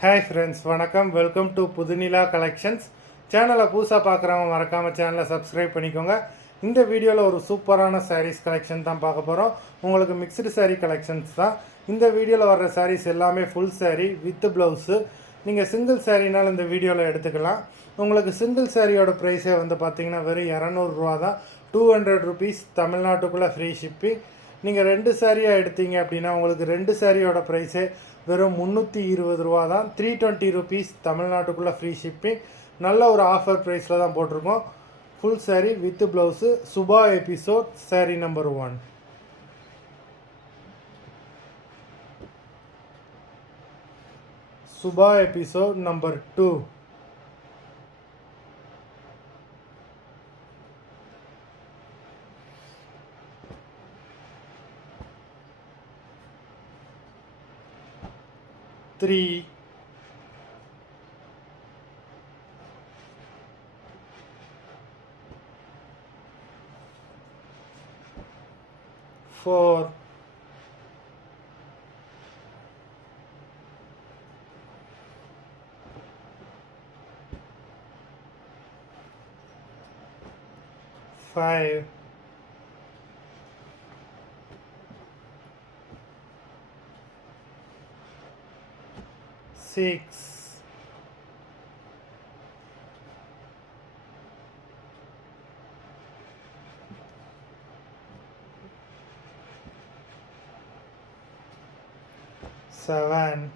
Hi friends, வணக்கம். Welcome to Puthunila collections. சேனலை புதுசாக பார்க்குறவங்க மறக்காமல் சேனலை சப்ஸ்கிரைப் பண்ணிக்கோங்க. இந்த வீடியோவில் ஒரு சூப்பரான சாரீஸ் கலெக்ஷன் தான் பார்க்க போகிறோம். உங்களுக்கு மிக்ஸ்டு சாரீ கலெக்ஷன்ஸ் தான். இந்த வீடியோவில் வர்ற சாரீஸ் எல்லாமே ஃபுல் சாரீ வித் ப்ளவுஸு. நீங்கள் சிங்கிள் சாரீனாலும் இந்த வீடியோவில் எடுத்துக்கலாம். உங்களுக்கு சிங்கிள் சாரியோட ப்ரைஸே வந்து பார்த்தீங்கன்னா வெறும் 200 தான். 200 ருபீஸ் தமிழ்நாட்டுக்குள்ளே ஃப்ரீ ஷிப்பிங். நீங்கள் 2 சாரியாக எடுத்தீங்க அப்படின்னா உங்களுக்கு 2 சாரியோட ப்ரைஸே வெறும் 320 தான். 320 ருபீஸ் தமிழ்நாட்டுக்குள்ளே ஃப்ரீ ஷிப்பிங். நல்ல ஒரு ஆஃபர் ப்ரைஸில் தான் போட்டிருக்கோம். Full sari with blouse. Subha episode sari number 1. Subha episode number 2. Three, 4, 5, 6, 7,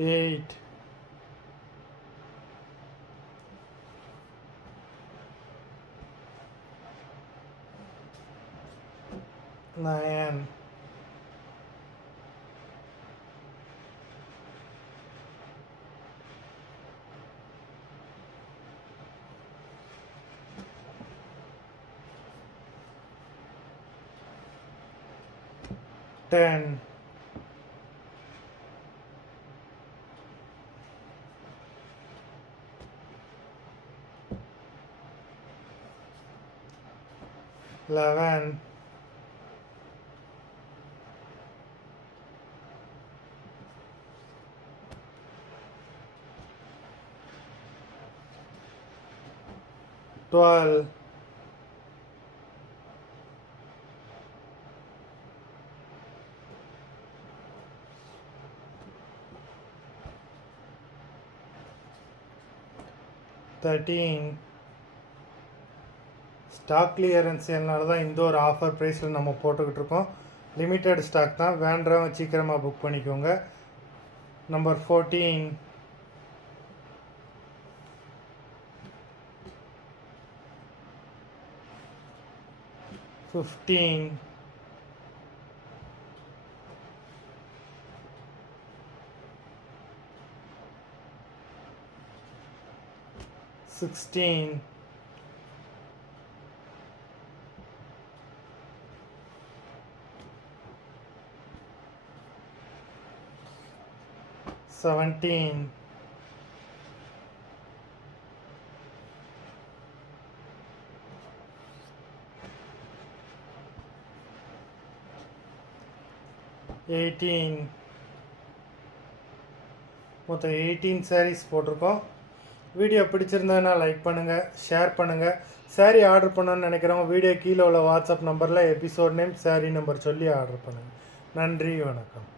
8, 9, 10, 11, 12, 13. Stock clearance சேல்னால தான் இந்த ஒரு ஆஃபர் ப்ரைஸில் நம்ம போட்டுக்கிட்டு இருக்கோம். லிமிட்டட் ஸ்டாக் தான், வேண்டவங்க சீக்கிரமாக புக் பண்ணிக்கோங்க. நம்பர் 14, 15, 16, 17, 18. மொத்தம் 18 சாரீஸ் போட்டிருக்கோம். வீடியோ பிடிச்சிருந்ததுன்னா லைக் பண்ணுங்கள், ஷேர் பண்ணுங்கள். சாரீ ஆர்டர் பண்ணணும்னு நினைக்கிறவங்க வீடியோ கீழே உள்ள வாட்ஸ்அப் நம்பரில் எபிசோட் நேம், சாரீ நம்பர் சொல்லி ஆர்டர் பண்ணுங்கள். நன்றி, வணக்கம்.